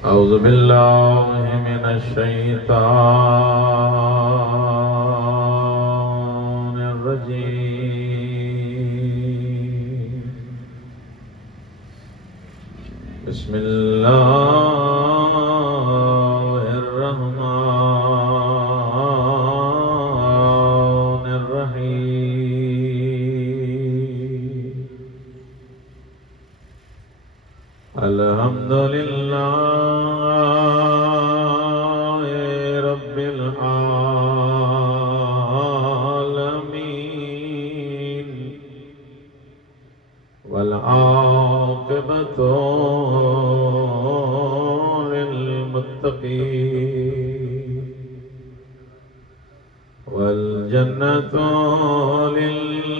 أعوذ بالله من الشيطان الرجيم. بسم الله الرحمن الرحيم. الحمد لله رب العالمين والعاقبة للمتقين والجنة للمؤمنين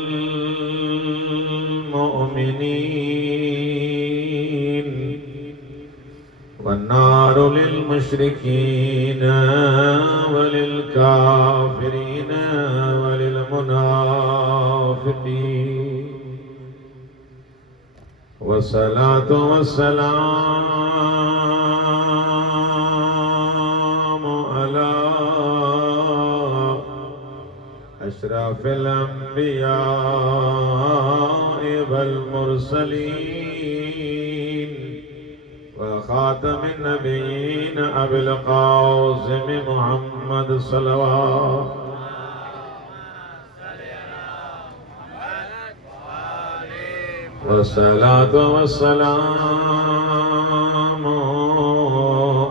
والنار للمشركين وللكافرين وللمنافقين. والصلاة والسلام على أشرف الأنبياء والمرسلين وخاتم النبيين أبي القاسم محمد صلوات. والصلاة والسلام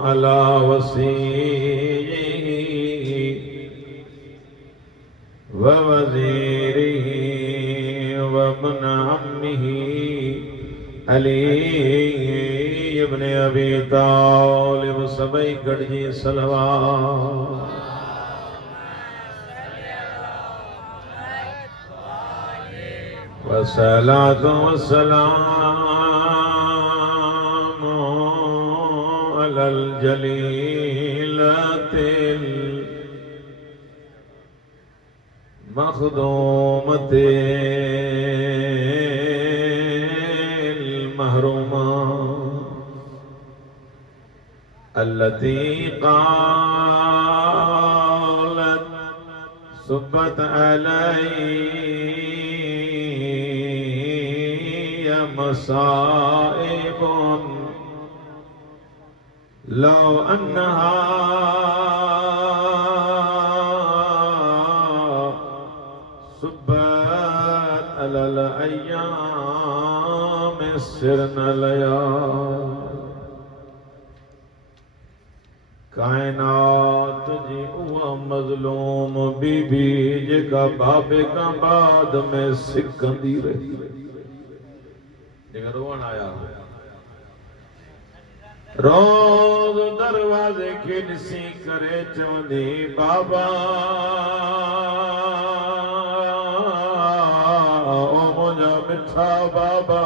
على وصيه ووزيره وابن عمه علي ابن أبي طالب सबई गढ़जी सलवात. والصلاة والسلام على الجليلة المخدومة المهرومة التي قالت صبت علي مصائب لو أنها صبت على الأيام سرنا ليال. कायनात जी उहा मज़लूम बीबी जेका बाबे का बाद में सिकंदी रही जेका रोवण आया रोज़ दरवाजे खे ॾिसी करे चवंदी बाबा ओ मुंहिंजा मिठा बाबा.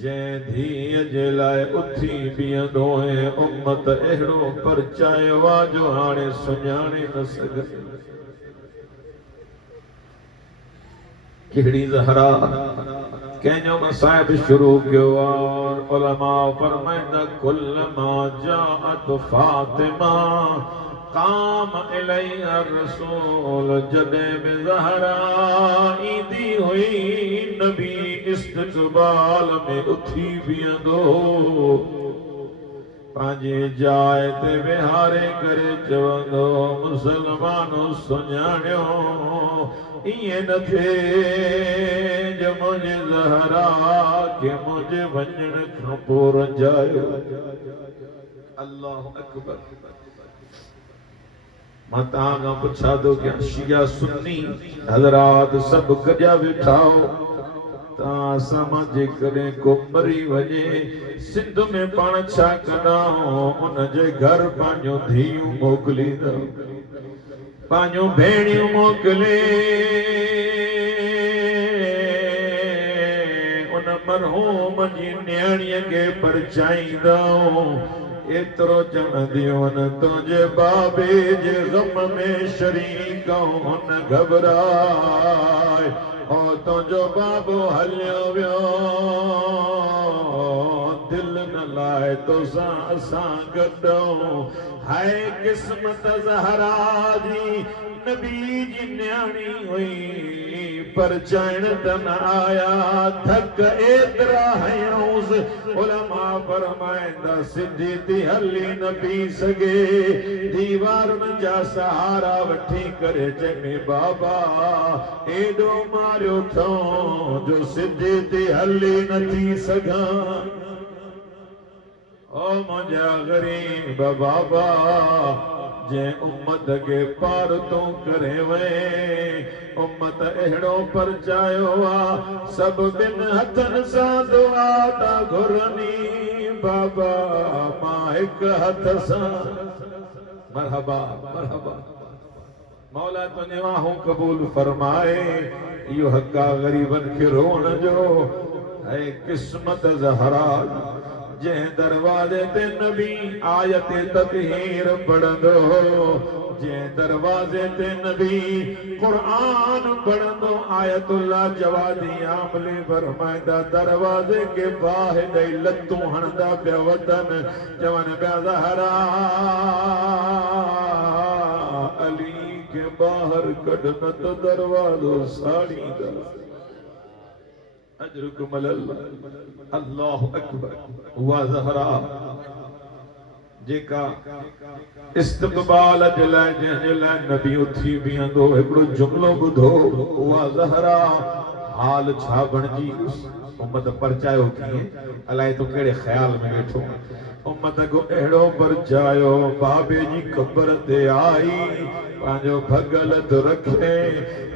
जंहिं धीअ जे लाइ उथी बीहंदो ऐं उम्मत अहिड़ो परचायो आहे जो हाणे सुञाणे न सघंदी. कहिड़ी ज़हरा कंहिंजो मसाइब शुरू कयो आहे. उलमा फरमाईंदा कुल्लमा जाअत फातिमा काम इलैहा रसूल. जॾहिं बि ज़हरा ईंदी हुई नबी इस्तक़बाल में उथी बीहंदो पंहिंजे जाइ ते विहारे करे चवंदो मुसलमानो सुञाणियो ईअं न थिए जो मुंहिंजे ज़हरा खे मुंहिंजे वञण खां पोइ रंजायो. अल्लाहु अकबर. मां तव्हां खां पुछां थो कि शिया सुन्नी हज़रात सभु गॾिया वेठा हो तव्हां सां मां जेकॾहिं को मरी वञे सिंध में पाण छा कंदा उन जे घर पंहिंजो धीअ मोकिलींदा पंहिंजो भेणियूं मोकिले उन मरहूम जी न्याणीअ खे परचाईंदा. एतिरो चवंदियूं न तुंहिंजे बाबे जे ग़म में शरीक हुन घबराए ओ तुंहिंजो बाबो हलियो वियो दिल तो असां गॾूं है किस्मत ज़हरा जी नबी जी न्याणी हुई पर चैन तन आया थक एतरा हयूस उलमा फरमाइंदा सिधी थी हली न पी सके दीवारुन जा सहारा वठी करे चमे बाबा एडो मारियो थो जो सिधी थी हली न थी सघां ओ मुझा गरीब बाबा जे उम्मत के पार तो करे वे उम्मत एड़ो पर जायो सब बिन हथन सा दुआ ता घुरनी बाबा मां एक हथ सा मरहबा मरहबा मौला तो निवाहू कबूल फरमाए यो हक्का गरीबन के रोन जो है किस्मत ज़हरा जे दरवाजे ते नबी आयत ततहीर पढ़ंदो जे दरवाजे ते नबी कुरान पढ़ंदो आयतुल्लाह जवादी आमली फरमाइंदा दरवाजे के बाहि ॾेई लतूं हणंदा पिया वतन चवनि पिया ज़हरा अली के बाहर कढ न त दरवाजो साड़ींदा अजरुकुम अल्लाहु अकबर हुआ ज़हरा जेका इस्तक़बाल जे लाइ जंहिंजे लाइ नबी उथी बीहंदो हिकिड़ो जुमिलो ॿुधो हुआ ज़हरा हाल छा बणिजी उम्मत परचायो कीअं अलाए तो कहिड़े ख़्याल में वेठो उम्मत को अहिड़ो परचायो बाबे जी क़बर ते आई पंहिंजो भगलत रखे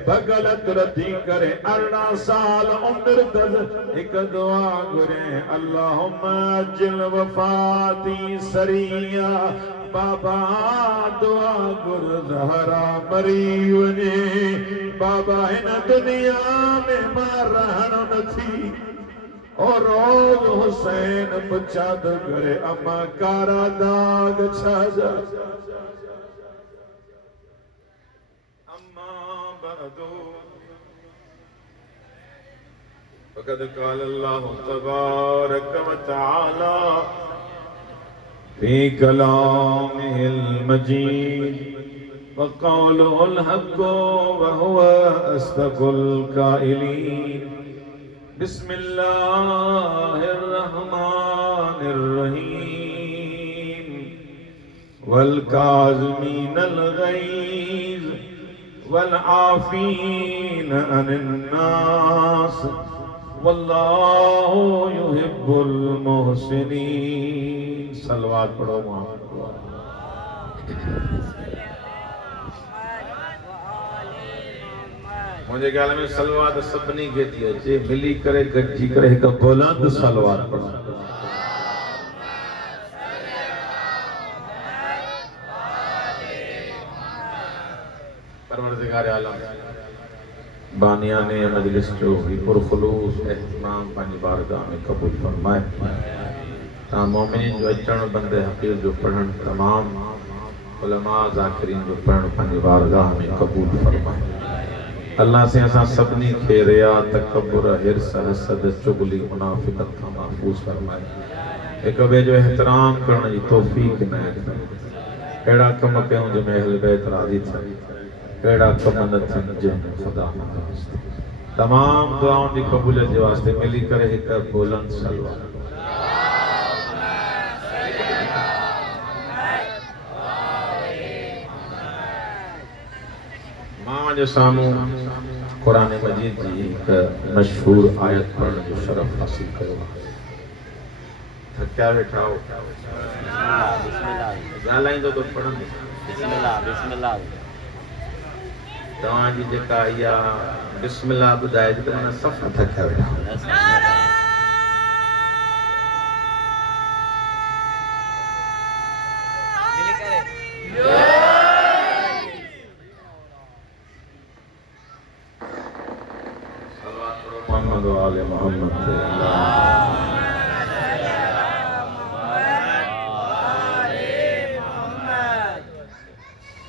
भगलत रखी करे 18 साल उम्र तक एक दुआ घुरे अल्लाहुम्मा अज्जिल वफाती सरिया बाबा दुआ गुर ज़हरा मरी वने बाबा इन दुनिया में मां रहणो नथी और रोज हुसैन पुछाद करे अम्मा कारा दाग छा जा फक़द क़ाल अल्लाहु तबारक व तआला फी कलामिहिल मजीद व क़ौलुहुल हक़्क़ु व हुवा अस्दक़ुल क़ाइलीन बिस्मिल्लाहिर रहमानिर रहीम वल काज़िमीनल गैज़ वल आफ़ीन अनिन नास वल्लाहु युहिब्बुल मुहसिनीन सलवात पढ़ो मुझे ख्याल में सलवात सभनी के थी अचे मिली करे गॾिजी करे हिकु बुलंद सलवात पढ़ो परवरदिगार आलम बानियाने मजलिस जो पुरखुलूस एहतमाम पंहिंजी बारगाह में कबूल फरमाए ता मोमिनीन जो अचण बंदे हक़ीर जो पढ़ण तमाम उलमा ज़ाकिरीन जो पढ़ण पंहिंजी बारगाह में कबूल फरमाए अल्लाह से असां सभिनी खे रिया तकब्बुर हिर्स हसद चुगली मुनाफ़िक़त खां महफूज़ फरमाए हिक ॿिए जो एहतराम करण जी तौफ़ीक़ इनायत करे अहिड़ा कम कयूं जंहिंमें अहल बैत राज़ी थियनि अहिड़ा कम न थियनि जंहिंमें ख़ुदा नाराज़ थिए तमाम दुआउनि जी क़बूलियत जे वास्ते मिली करे हिकु बुलंद सलवात मां जे साम्हूं कुरान मजीद जी हिकु मशहूर आयत पढ़ण जो शरफ़ हासिल कयो थकिया वेठा हो ॻाल्हाईंदो तो पढ़ंदो बिस्मिल्लाह बिस्मिल्लाह तव्हांजी जेका इहा बिस्मिल्लाह ॿुधाए त माना सफ़ थकिया वेठा मोहम्मद वाले मोहम्मद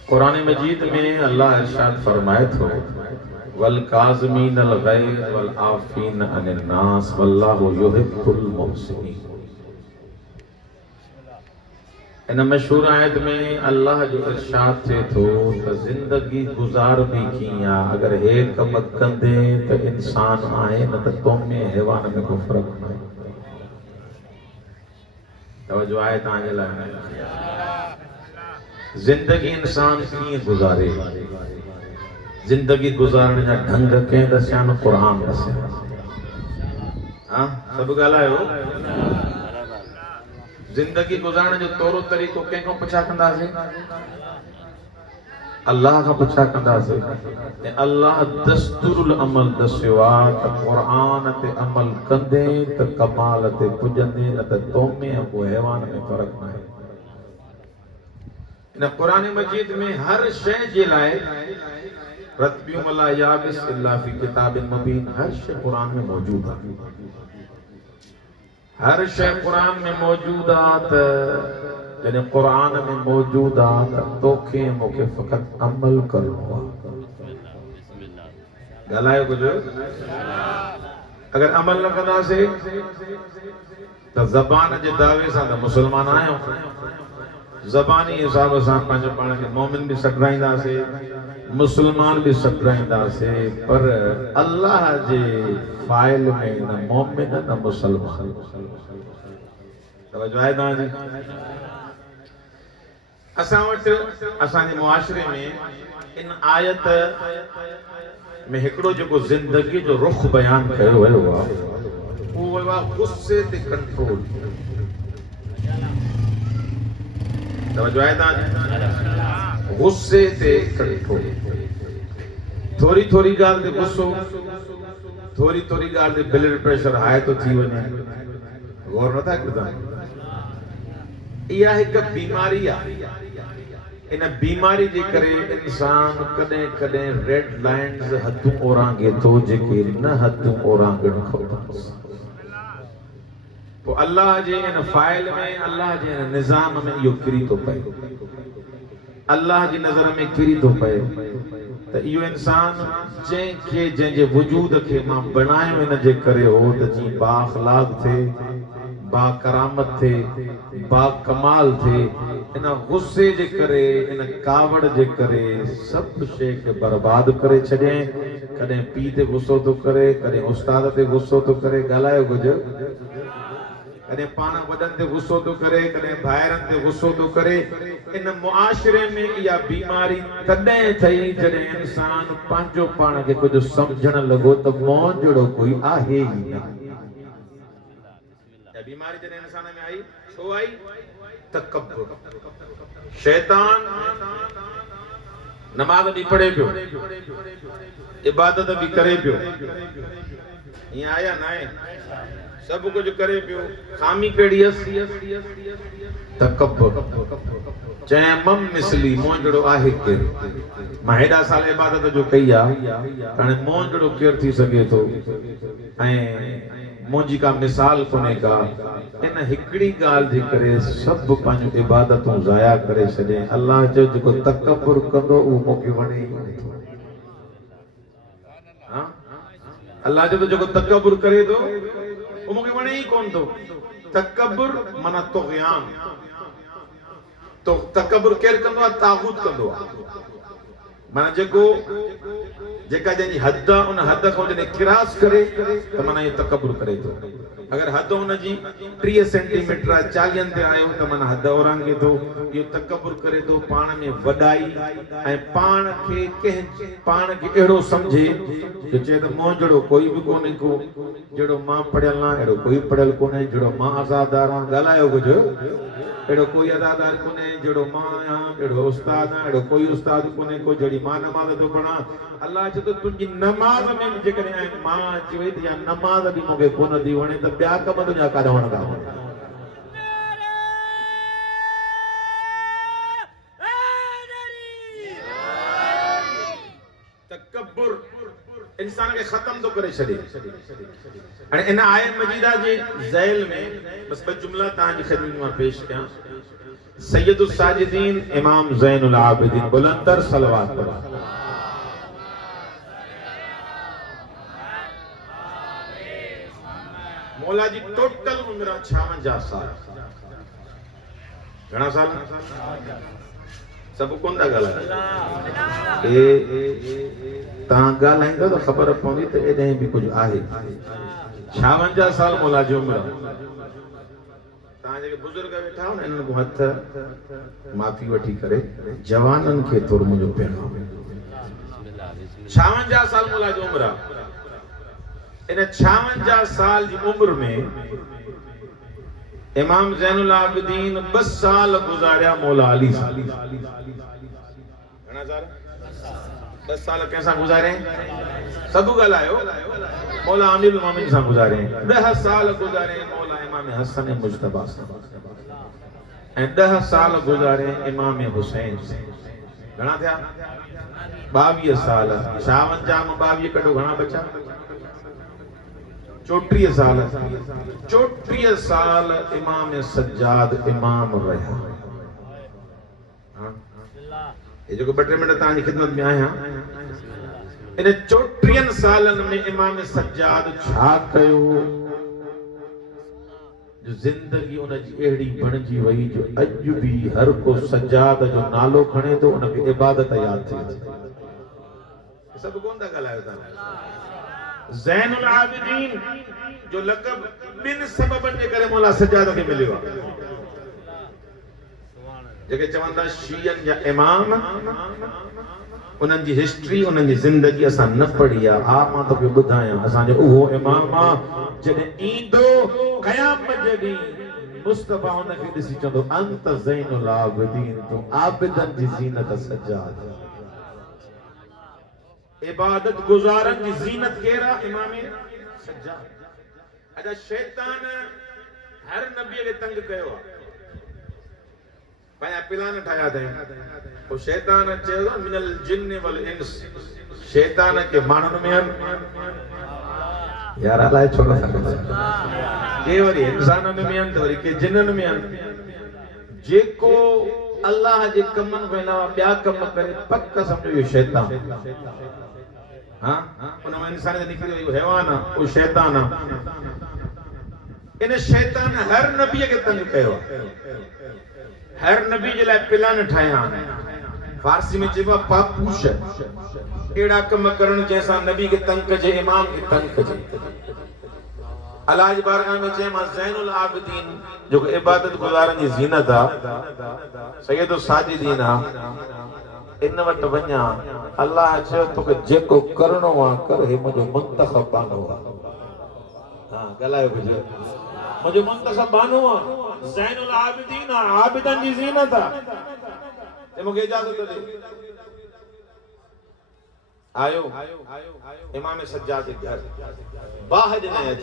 कुरान मजीद में अल्लाह इरशाद फरमाए थो वल काज़मीनल गैज़ वल आफ़ीन अनिन नास वल्लाहु युहिब्बुल मुहसिनीन इन मशहूर आयत में अल्लाह जो इरशाद थे तो जिंदगी गुजार भी किया अगर हे कम कंदे तो इंसान आए न तो तुम में हैवान में को फर्क न तवज्जो आए तांजे लाए जिंदगी इंसान की गुजारे जिंदगी गुजारने जा ढंग के दसिया न कुरान दसिया हां सब गालायो जिंदगी गुजारने जो तौरो तरीक़ो कंहिंखों पुछा कंदासीं अल्लाह का पुछा कंदासीं ऐं अल्लाह दस्तूरुल अमल दस्यो आहे त क़ुरान ते अमल कंदे त कमाल ते पुॼंदे न त तोमे ऐं को हैवान में फ़र्क़ु न आहे इन क़ुरान मजीद में हर शइ जे लाइ रत्बियुम ला याबिस इल्ला फी किताबिन मुबीन हर शइ क़ुरान में मौजूद आहे हर शय कुरान में मौजूद आहे जॾहिं कुरान में मौजूद आहे त तोखे मूंखे फ़क़त अमल करणो आहे ॻाल्हायो कुझु अगर अमल न कंदासीं त ज़बान जे दावे सां त मुस्लमान आहियूं ज़बानी हिसाब सां पंहिंजो पाण खे मोमिन बि सॾाईंदासीं मुस्लमान भी सॾाईंदासीं पर अल्लाह जे फाइल में न मोमिन न मुसलमान तवज्जो आहे तव्हांजी असां वटि असांजे मुआशरे में इन आयत में हिकिड़ो जेको ज़िंदगी जो रुख बयान कयो वियो आहे उहो वियो आहे गुस्से ते कंट्रोल तवज्जो आहे तव्हांजी गुस्से ते कंट्रोल थोरी थोरी ॻाल्हि ते गुस्सो थोरी थोरी ॻाल्हि ते ब्लड प्रेशर हाई तो थी वञे गौर नथा कयो इहा हिकु बीमारी आहे इन बीमारी जे करे इंसान कॾहिं कॾहिं रेड लाइन्स हथूं ओरांगे थो जेके न हथूं ओरांगण खपनि पोइ अल्लाह जे इन फाइल में अल्लाह जे इन निज़ाम में इहो किरी थो पए अल्लाह जी नज़र में किरी थो पए त इहो इंसान जंहिंखे जंहिंजे वजूद खे मां बणायो इन जे करे हो त जीअं बाअख़लाक़ थिए बाकरामत थिए बाकमाल थिए इन गुस्से जे करे इन कावड़ जे करे सभु शइ खे बर्बाद करे छॾे कॾहिं पीउ ते गुस्सो थो करे कॾहिं उस्ताद ते गुस्सो थो करे ॻाल्हायो कुझु कॾहिं पाण वॾनि ते गुस्सो थो करे कॾहिं भाइरनि ते गुस्सो थो करे इन मुआशरे में इहा बीमारी तॾहिं थई जॾहिं इंसान पंहिंजो पाण खे कुझु सम्झण लॻो त मूं जहिड़ो कोई आहे ई न बीमारी जॾहिं इंसान में आई छो आई तकब्बुर शैतान नमाज़ भी पढ़े पियो इबादत भी करे पियो ईअं आया न आहे सब कुछ करे पियो खामी कहिड़ी तकब्बुर चए मम मिसली मूं जहिड़ो आहे केरु मां हेॾा साल इबादत जो कई आहे हाणे मूं जहिड़ो केरु थी सघे थो ऐं मुंहिंजी का मिसाल कोन्हे का इन हिकिड़ी ॻाल्हि जे करे सभु पंहिंजूं इबादतूं ज़ाया करे छॾे अल्लाह जो जेको तकब्बुर कंदो उहो मूंखे वणे ई नथो अल्लाह जो जेको तकब्बुर करे थो उहो मूंखे वणे ई कोन थो तकब्बुर माना तुग़यान तो तकब्बुर केरु कंदो आहे तागूत कंदो आहे माना जेको जेका जंहिंजी हद आहे उन हद खां जॾहिं किरास करे त माना इहो तकब्बुर करे थो अगर हद हुनजी 30 सेंटीमीटर आहे 40 ते आयो त माना हद ओरांगे थो इहो तकब्बुर करे थो पाण में वॾाई ऐं पाण खे अहिड़ो सम्झे जो चए त मूं जहिड़ो कोई बि कोन्हे को जहिड़ो मां पढ़ियल आहियां अहिड़ो कोई पढ़ियल कोन्हे जहिड़ो मां आज़ादार आहियां ॻाल्हायो कुझु अहिड़ो कोई अदादार कोन्हे जहिड़ो मां आहियां अहिड़ो उस्ताद आहियां अहिड़ो कोई उस्ताद कोन्हे को जहिड़ी मां नमाज़ थो पढ़ां अल्लाह चए थो तुंहिंजी नमाज़ में बि जेकॾहिं मां अची वई त इहा नमाज़ बि मूंखे कोन थी वणे त ॿिया कम तुंहिंजा काॾा वणंदा तकब्बुर इंसान के खत्म तो करे छड़े हाणे इन आयत मजीदा जे ज़ैल में बस ब जुमला तांजी खिदमत में पेश कयां सैयदुस साजिदीन इमाम ज़ैनुल आबिदीन बुलंदर सलवात पढ़ो मौला जी टोटल उम्र 56 साल घणा साल सब कोन था ॻाल्हायो तव्हां ॻाल्हाईंदो त ख़बर पवंदी त एॾे बि कुझु आहे 56 साल मौला जी उम्र तव्हां जेके बुजुर्ग वेठा हो न इन्हनि को हथ माफ़ी वठी करे जवाननि खे थोरो मुंहिंजो पैगाम 56 साल मौला जी उम्र इन 56 साल जी उम्र में इमाम ज़ैनुल आबिदीन 2 साल गुजारिया मौला अली सां घणा साल 10 साल कैसा गुजारे सब ॻाल्हायो मौला अमीर मोमिन सां गुजारे 10 साल गुजारे मौला इमाम हसन मुज्तबा सां ऐं 10 साल गुजारे इमाम हुसैन से घणा थिया 22 साल 56 में 22 कढो घणा बचा 34 साल 34 साल इमाम सज्जाद इमाम रहा ये जो 2 मिनट तांजी खिदमत में आया इन 34 सालन में इमाम सज्जाद छा कयो जो जिंदगी उन जी एड़ी बणजी वई जो अज भी हर को सज्जाद जो नालो खणे तो उनके इबादत याद थी सब कोन दा ॻाल्हायो था ज़ैनुल आबिदीन जो लक़ब 2 सबबन जे करे मौला सज्जाद खे मिलियो आहे जेके चवंदा शियन जा इमाम उन्हनि जी हिस्ट्री उन्हनि जी ज़िंदगी असां न पढ़ी आहे हा मां तोखे ॿुधायां असांजो उहो इमाम आहे जॾहिं ईंदो क़यामत जॾहिं मुस्तफ़ा उनखे ॾिसी चवंदो अंत ज़ैनुल आबिदीन तूं आबिदनि जी ज़ीनत सज्जाद इबादत गुज़ारन जी ज़ीनत केरा इमाम सज्जाद अच्छा शैतान हर नबी के तंग कयो पाया प्लान ठाया थे वो शैतान चयो मिनल जिन्न वल इंस शैतान के मानन में यार अलाए छोड़ो के वरी इंसानन में अंत वरी के जिन्नन में अंत जेको अल्लाह जे कमन के अलावा ॿिया कम करे पक समझो ये शैतान हां उन में इंसान निकली वो हैवान वो शैतान इन शैतान हर नबी के तंग कयो हर नबी जे लाइ प्लान ठाया फारसी में चइबो पापूश एड़ा कम करण जैसा नबी के तंग कजे इमाम के तंग कजे अल्लाह जी बारगाह में चइमा ज़ैनुल आबिदीन जो इबादत गुज़ारन जी ज़ीनत आ सैयद साजिदीन आ इन वट वञा अल्लाह चयो तोखे जेको करणो आ कर हे मुंहिंजो मुंतखब बानो आ हां ॻाल्हायो बुझो मुंहिंजो मुंतखब बानो आ ज़ैनुल आबिदीन आबिदन जी ज़ीनत आ ते मूंखे इजाज़त दे आयो इमाम सज्जाद के घर बाहर न अच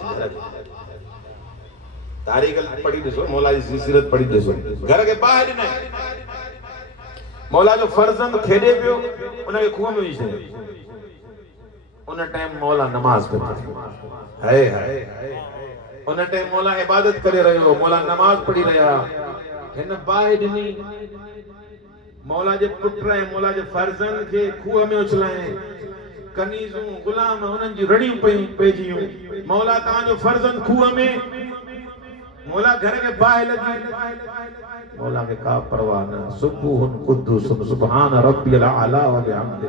तारीख पढ़ी ॾिसो मौला जी सीरत पढ़ी ॾिसो घर के बाहर न मौला जो फर्जंद खेॾे पियो उनके खूह में विझ उन टाइम मौला नमाज पढ़ी हाय हाय उन टाइम मौला इबादत करे रहियो मौला नमाज पढ़ी रहा हिन बाहि ॾिनी मौला जे पुट ऐं मौला जे फर्जंद के खूह में उछलाए कनीज़ूं गुलाम उन्हनि जी रड़ियूं पइजियूं मौला तव्हांजो फर्जंद खूह में मौला घर के बाहि लगी मौला के का परवाह न सुबुहुन कुद्दुस सुभान रब्बिल आला व बिहम्दि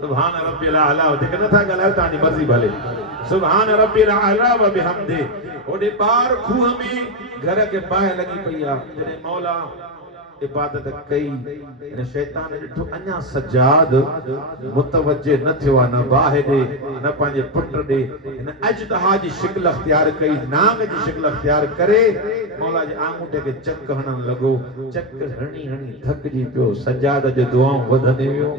सुभान रब्बिल आला देख न था ॻाल्हायो तव्हांजी मर्ज़ी भले सुभान रब्बिल आला व बिहम्दि ओडे पार खूह में घर के बाहि लगी पई आहे जॾहिं मौला इबादत कई इन शैतान ॾिठो अञा सज्जाद मुतवज्जे न थियो आहे न बाहि ॾे न पंहिंजे पुट ॾे हिन अजदहा जी शिकिल अख़्तियार कई नांग जी शिकिल अख़्तियार करे मौला जे आंगूठे खे चक हणण लॻो चक हणी हणी थकिजी पियो सज्जाद जो दुआऊं वधंदी वियो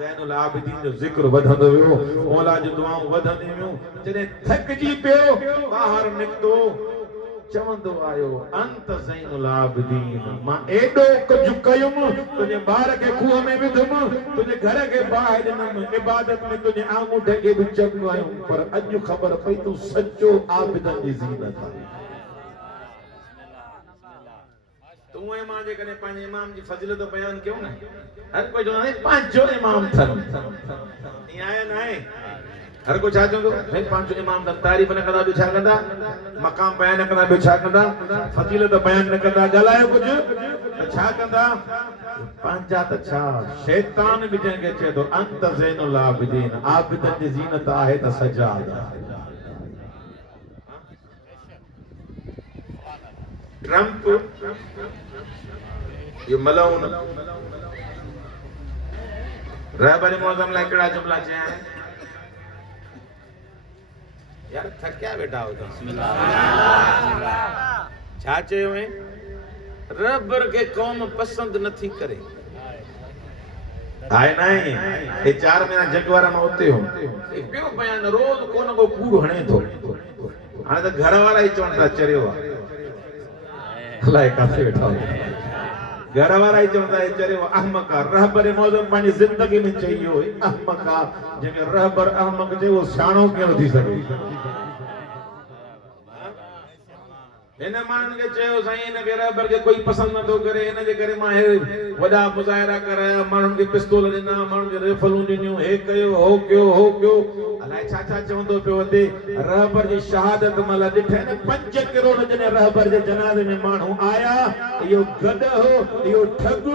ज़ैनुल आबिदीन जो ज़िक्र वधंदो वियो मौला जो दुआऊं वधंदी वियूं जॾहिं थकिजी पियो ॿाहिरि निकितो चवंदो आयो अंत ज़ैनुल आबिदीन मां एडो कुझु कयुमि तुंहिंजे ॿार खे खूह में विधुमि तुंहिंजे घर खे बाहि ॾिनमि इबादत में तुंहिंजे आंगूठे खे बि चक आयूं पर अॼु ख़बर पई तूं सचो आबिदन जी ज़ीनत आहे तूं ऐं मां जेकॾहिं पंहिंजे इमाम जी फज़ीलत बयान कयूं न हर कोई चवंदो आहे पंहिंजो इमाम अथनि ईअं आहे न आहे हर को छा चवंदो भाई पांच इमाम द तारीफ न कंदा बि छा कंदा मकाम बयान न कंदा बि छा कंदा फजीलत बयान न कंदा ॻाल्हायो कुझु त छा कंदा पंहिंजा त छा शैतान बि जंहिंखे चए थो अंत ज़ैनुल आबिदीन आबिदनि जी ज़ीनत आहे त सजाद ट्रम्प ये मलाउन रहबर मौजम लाइ कहिड़ा जुमला चया आहिनि यार थकिया वेठा हो छा चयो है रहबर के कौम पसंद नथी करे आए नहीं ये 4 महीना जगवारा में होते हो पियो बयान रोज को न को कूड़ हणे थो हाणे त घर वारा ही चवण था चरियो अलाए काथे वेठा हो घर वारा ही चवण था चरियो अहमक रहबर मौजम पंहिंजी जिंदगी में चाहियो अहमक जंहिंखे रहबर अहमक जे वो शाणो कीअं थी सघे इन माण्हुनि खे चयो साईं हिनखे रहबर खे कोई पसंदि नथो करे इन जे करे मां वॾा मुज़ाहिरा कराया माण्हुनि खे पिस्तोल ॾिना माण्हुनि खे रेफलूं ॾिनियूं हे कयो हो कयो अलाए छा छा चवंदो पियो वधे रहबर जी शहादत महिल ॾिठे न 5 करोड़ जॾहिं रहबर जे जनाज़े में माण्हू आया इहो गॾ हो इहो ठग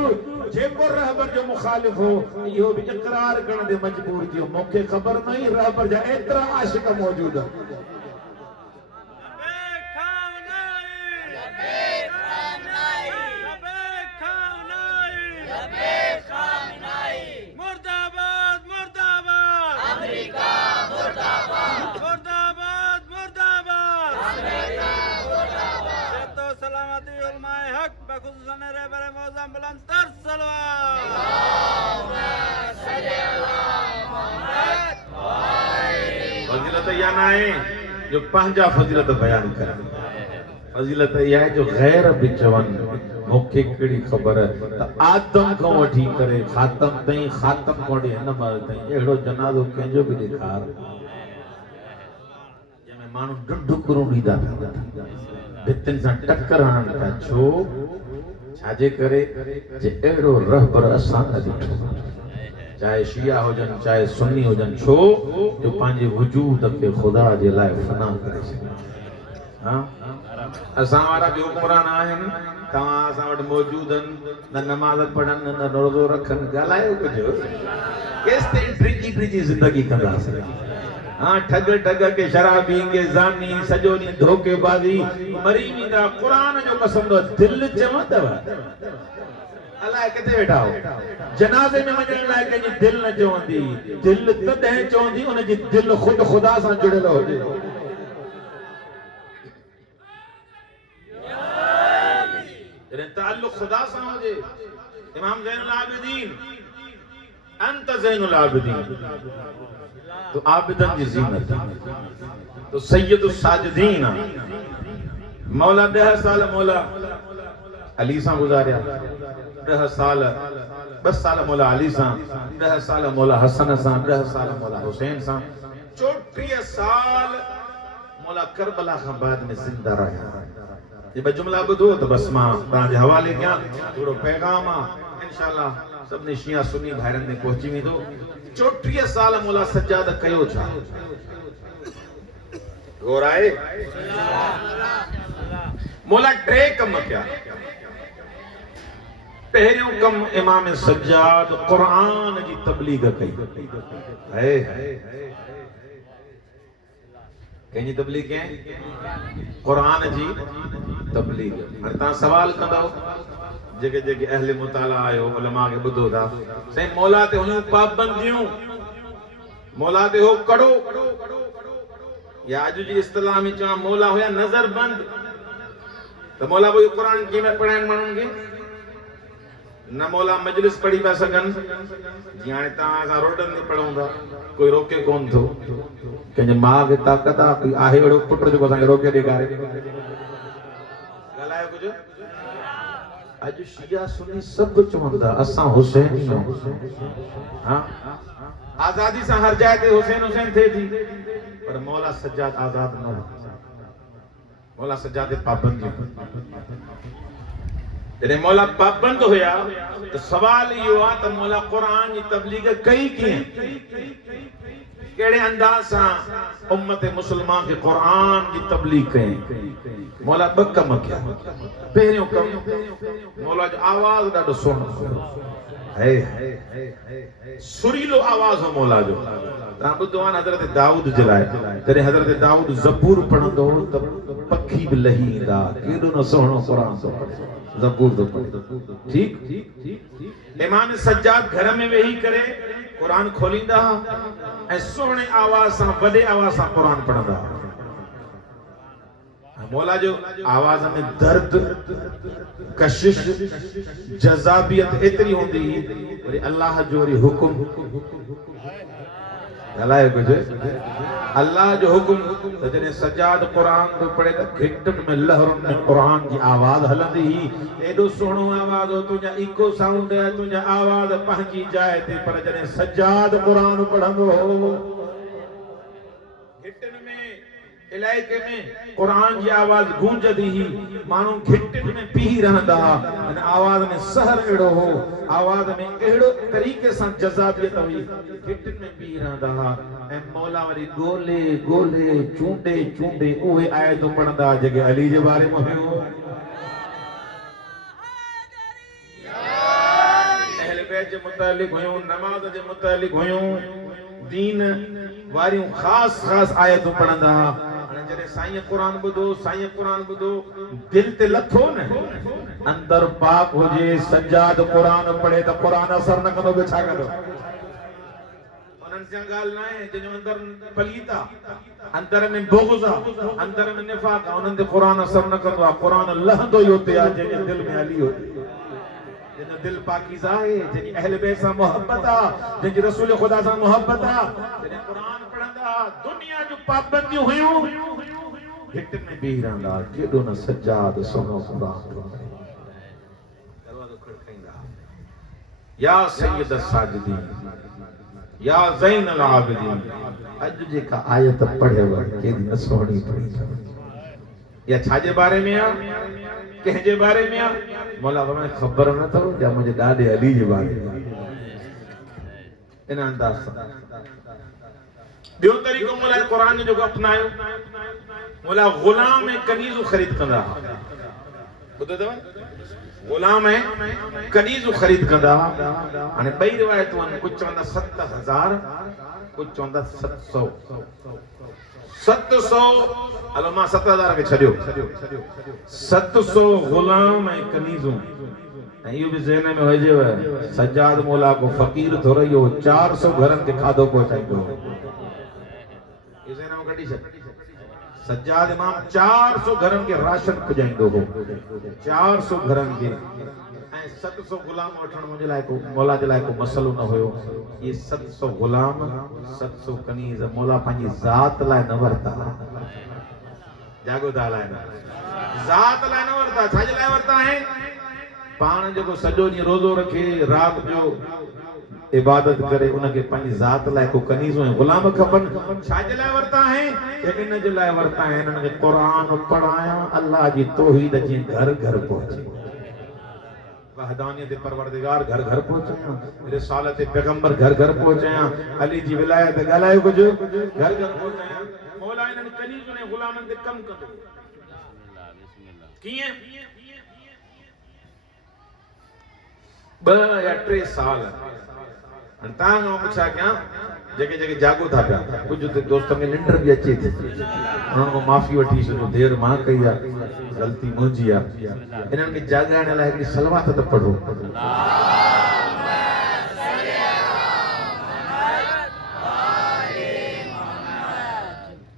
जेको रहबर जो मुखालिफ हो इहो बि इक़रार करण ते मजबूर थियो मूंखे ख़बर न हुई रहबर जा एतिरा आशिक मौजूद फजीलत या ना है जो पंहिंजा फजीलत बयान करे फजीलत यह है जो गैर बि चवनि मूंखे कहिड़ी ख़बर त आदम खां वठी करे ख़ातम ताईं ख़ातम खां वठी हिन महिल ताईं अहिड़ो जनाज़ो कंहिंजो बि ॾेखार जंहिंमें माण्हू ढुढुकरूं ॾींदा पिया भितियुनि सां टकर हणनि पिया छो छाजे करे जे अहिड़ो रहबर असां न ॾिठो चाहे शिया हुजनि चाहे सुन्नी हुजनि छो जो पंहिंजे वजूद खे ख़ुदा जे लाइ फना करे छॾियो असां वारा बि हुकुमरान आहिनि तव्हां असां वटि मौजूद आहिनि न नमाज़ पढ़नि न रोज़ो रखनि ॻाल्हायो कुझु केसि ताईं ड्रिजी ज़िंदगी कंदासीं हाँ ठग के शराबी के जानी सॼो ॾींहुं धोखेबाज़ी मरी वेंदा क़ुरान जो कसम दिलि चवंदव अलाए किथे वेठा हो जनाज़े में वञण लाइ कंहिंजी दिलि न चवंदी दिलि तॾहिं चवंदी उनजी दिलि ख़ुदि ख़ुदा सां जुड़ियल हुजे जॾहिं ताल्लुक़ ख़ुदा सां हुजे इमाम ज़ैनुल आबिदीन अंत ज़ैनुल आबिदीन तो आबिदन की ज़ीनत तो सैयदुस साजिदीन मौला 10 साल मौला अली सां गुज़ारिया 10 साल 10 साल मौला अली सां 10 साल मौला हसन सां 10 साल मौला हुसैन सां 34 साल मौला करबला खां बाद में जिंदा रहा ये ब जुमला ॿुधो त बस मां तव्हांजे हवाले कयां थोरो पैगाम आहे इंशाअल्लाह सभिनी शिया सुन्नी भाइरनि में पहुची वेंदो 34 साल मौला सज्जाद कयो छा गौर आहे मौला टे कम कया पहिरियों कम इमाम सज्जाद क़ुरान जी तबलीग कई है कंहिंजी तबलीग कयईं क़ुरान जी तबलीग हाणे तव्हां सवाल कंदा जेके जेके अहले मुताला आयो उलमा के ॿुधो था साईं मौला ते हुयूं पाबंदियूं मौला ते हो कड़ो या अॼु जी इस्तिलाह में चवां मौला हुया नज़र बंद त मौला वो क़ुरान कीअं पढ़ाइनि माण्हुनि खे न मौला मजलिस पढ़ी पिया सघनि जीअं हाणे तव्हां असां रोडनि ते पढ़ूं था कोई रोके कोन थो कंहिंजे माउ खे ताक़त आहे कोई आहे अहिड़ो पुट जेको असांखे रोके ॾेखारे ॻाल्हायो कुझु अॼु शिया सुन्नी सभु चवंदा असां हुसैनी हां आज़ादी सां हर जाइ ते हुसैन हुसैन थिए थी पर मौला सज्जाद आज़ाद न हो मौला सज्जाद पाबंद जॾहिं मौला पाबंद हुया त सवाल इहो आहे त मौला क़ुरान जी तबलीग कई कीअं केड़े अंदाज सां उम्मत मुसलमान के कुरान की तबलीग कई। मौला ब कम किया। पहिरियों कम मौला जो आवाज ॾाढो सुहिणो है, सुरीलो आवाज हो मौला जो। तव्हां ॿुधो आहे हज़रत दाऊद जे लाइ जॾहिं हज़रत दाऊद ज़बूर पढ़ंदो हो त पखी भी लही ईंदा। केॾो न सुहिणो कुरान थो पढ़े, ज़बूर थो पढ़े। ठीक इमाम सज्जाद घर में वेही करे कुरान खोलींदा ऐं सुहिणे आवाज सां वॾे आवाज सां कुरान पढ़ंदा। मौला जो आवाज में दर्द, कशिश, जज़ाबियत एतरी होंदी वरी अल्लाह जो वरी हुकुम हलाए कुछ अल्लाह जो हुकुम त जॾहिं सजाद कुरान तो पढ़े त घिटन में लहरुन में कुरान की आवाज हलंदी ही। एडो सुहिणो आवाज हो, तुंहिंजा इको साउंड है, तुंहिंजा आवाज पंहिंजी जाइ ते, पर जॾहिं सजाद कुरान पढ़ंदो हो घिटन में इलाइके में कुरान की आवाज गूंजदी ही। मानू घिटन में पी रहंदा अने आवाज में सहर एड़ो हो, आवाज में एड़ो तरीके से जज़ाबियत हुई, घिटन में पी रहंदा। ऐं मौला वरी गोले गोले चूंडे चूंडे उहे आयत पढ़ंदा जेके अली जे बारे में हुयो। अहले बैत जे मुतालिक हुयो, नमाज जे मुतालिक हुयो, दीन वारियूं खास खास आयतूं पढ़ंदा। जॾहिं साईं कुरान ॿुधो, साईं कुरान ॿुधो दिल ते लथो न, अंदर पाक हुजे, सज्जाद कुरान पढ़े त कुरान असर न कंदो, छा कंदो? उन्हनि सां ॻाल्हि न आहे जंहिंजो अंदर पलीत आहे, अंदर में बुग़्ज़ आहे, अंदर में निफ़ाक़ आहे, उन्हनि ते कुरान असर न कंदो आहे। कुरान लहंदो ई उते आहे जंहिंजे दिल में हली हुजे, जंहिंजो दिल पाकीज़ा आहे, जंहिंजी अहले बैत सां मोहब्बत आहे, जंहिंजी रसूल ख़ुदा सां मोहब्बत आहे। जॾहिं कुरान पढ़ंदा दुनिया जो पाबंदियूं हुयूं घिटन में बीह रहंदा। केॾो न सज्जाद सुहिणो कुरान दरवाज़ो खड़काईंदा, या सैयद साजिदीन, या ज़ैन अल आबिदीन। अॼु जेका आयत पढ़ेव केॾी न सुहिणी पढ़ी या छाजे बारे में आहे, कंहिंजे बारे में आहे? मौला तव्हांखे ख़बर न अथव या मुंहिंजे ॾाॾे अली जे बारे में? इन अंदाज़ सां ॿियो तरीक़ो मौला कुरान जो अपनायो। मौला गुलाम ऐं कनीज़ ख़रीद कंदा। ॿुधो अथव? गुलाम ऐं कनीज़ ख़रीद कंदा। हाणे ॿई रिवायतूं आहिनि, कुझु चवंदा 7000, कुझु चवंदा 700। 700 हलो मां 7000 खे छॾियो, 700 गुलाम ऐं कनीज़ूं। ऐं इहो बि ज़हन में हुजेव सज्जाद मौला को फ़क़ीर थोरो इहो 400 घरनि खे खाधो पहुचाईंदो। सज्जाद इमाम 400 घरनि खे राशन पुॼाईंदो हो, 400 घरनि खे। ऐं 700 गुलाम वठण मुंहिंजे लाइ को मौला जे लाइ को मसलो न हुयो। ये 700 गुलाम, 700 कनीज़ मौला पंहिंजी ज़ात लाइ न वरिता, जागो था लाइ न, ज़ात लाइ न वरिता। छाजे लाइ वरिता आहिनि? पाण जेको सॼो ॾींहुं रोज़ो रखे, राति जो इबादत करे, उनखे पंहिंजी ज़ात लाइ को कनीज़ ऐं गुलाम खपनि। छाजे लाइ वरिता आहिनि? इन जे लाइ वरिता आहिनि हिननि खे क़ुरान पढ़ायां, अल्लाह जी तौहीद जीअं घर घर पहुचे, वहदानियत परवरदिगार घर घर पहुचायां, रिसालत पैगंबर घर घर पहुचायां, अली जी विलायत ॻाल्हायो कुझु घर घर पहुचायां। मौला इन्हनि कनीज़ ऐं गुलामनि ते कमु कंदो। कीअं? 2 या 3 साल। तव्हां पुछा कयां जेके जेके जागो था पिया, कुझु त दोस्तनि खे निंड बि अचे थी, उन्हनि खां माफ़ी वठी छॾियो, देरि मां कई आहे, ग़लती मुंहिंजी आहे। इन्हनि खे जाॻाइण लाइ हिकिड़ी सलवात त पढ़ो।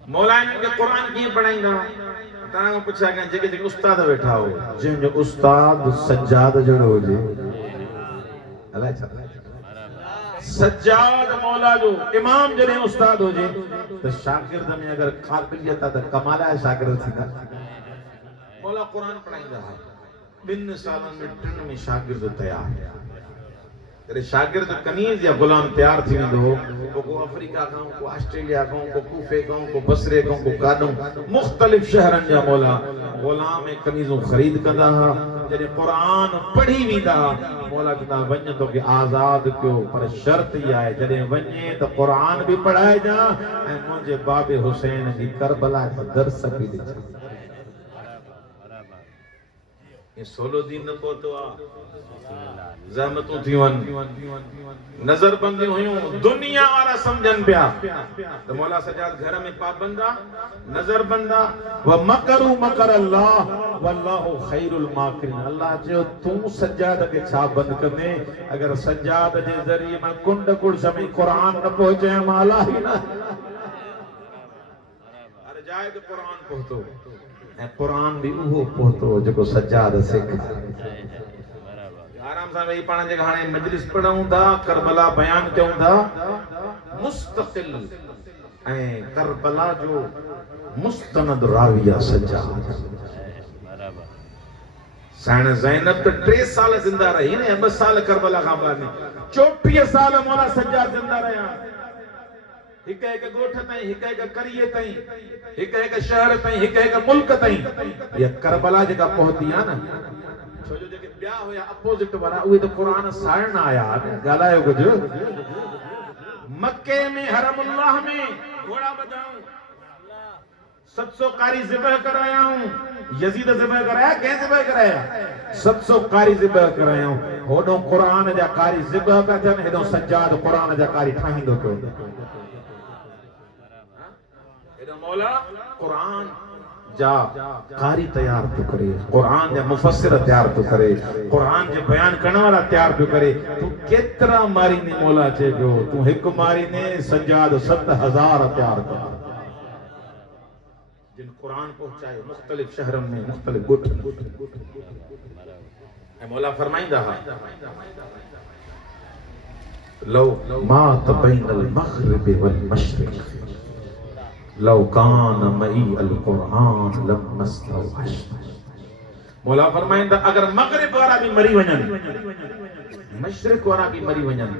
मौला इन्हनि खे क़ुरान कीअं पढ़ाईंदा? तव्हां खां पुछा कयां जेके जेके उस्ताद वेठा हो, जंहिंजो उस्ताद सज्जाद जहिड़ो हुजे, अलाए छा सज्जाद मौला जो इमाम जॾहिं उस्ताद हुजे त शागिर्द में अगर क़ाबिलियत आहे त कमाल आहे शागिर्द थींदा। मौला क़ुरान पढ़ाईंदा है, 2 सालनि में 3 में शागिर्द तयार। तेरे शागिर्द कनीज या गुलाम तैयार थी वेंदो को अफ्रीका खां को ऑस्ट्रेलिया खां को कूफे खां को बसरे खां को गादों मुख्तलिफ शहरन जा मौला गुलाम कनीज़ों खरीद कंदा हा जने कुरान पढ़ी वींदा मौला कंदा वञ तो के आजाद कयो पर शर्त ई आहे जने वञे तो कुरान भी पढ़ाए जा ऐं मुझे बाबे हुसैन जी करबला का दर्स भी दे ये 16 दिन न पहुतो आ ज़हमतूं थी वन नजर बंदी हुयूं दुनिया वाला समझन पिया तो मौला सजाद घर में पाबंदा नजर बंदा व मकरू मकर अल्लाह वल्लाहु खैरुल माकिरीन अल्लाह जो तू सजाद के छा बंद कने अगर सजाद जे जरिए में कुंड कुड़ में कुरान न पहुंचे माला ही ना अरे जाए तो कुरान पहुंचो कुरान भी उहो पहुतो जो सजाद सिख आराम सां वेही पाण जे हाणे मजलिस पढ़ूं था करबला बयान कयूं था मुस्तकिल ऐं करबला जो मुस्तनद राविया सजाद साण ज़ैनब तो 3 साल जिंदा रही ने 2 साल करबला खां बाद 34 साल मौला सजाद जिंदा रहा हिक हिक गोठ ताईं हिक हिक करिए ताईं हिक हिक शहर ताईं हिक हिक मुल्क ताईं ये करबला जेका पहुती आ न छो जो जेके ॿिया हुया अपोजिट वारा उहे तो कुरान साड़न आया गालायो कुछ मक्के में हरमुल्लाह में घोड़ा बजाऊं 700 कारी ज़िबह कराया हूं यजीद ज़िबह कराया के ज़िबह कराया 700 कारी ज़िबह कराया हूं होडो कुरान जा कारी ज़िबह का जन हेडो सज्जाद कुरान जा कारी ठाहींदो पियो हेडो मौला कुरान जा कारी तैयार तो करे कुरान जा मुफस्सिर तैयार तो करे कुरान जे बयान करने वाला तैयार तो करे तू केतरा मारी ने मौला चे जो तू एक मारी ने सज्जाद 7000 तैयार कर जिन कुरान पहुंचाए मुख्तलिफ शहरों में मुख्तलिफ गुट मौला फरमाइंदा हा लो मा तबैनल मग़रिब वल मशरिक लौ कान मई अल कुरान लमस्तवश मौला फरमाइंदा अगर मगरिब वारा भी मरी वञन मशरिक वारा भी मरी वञन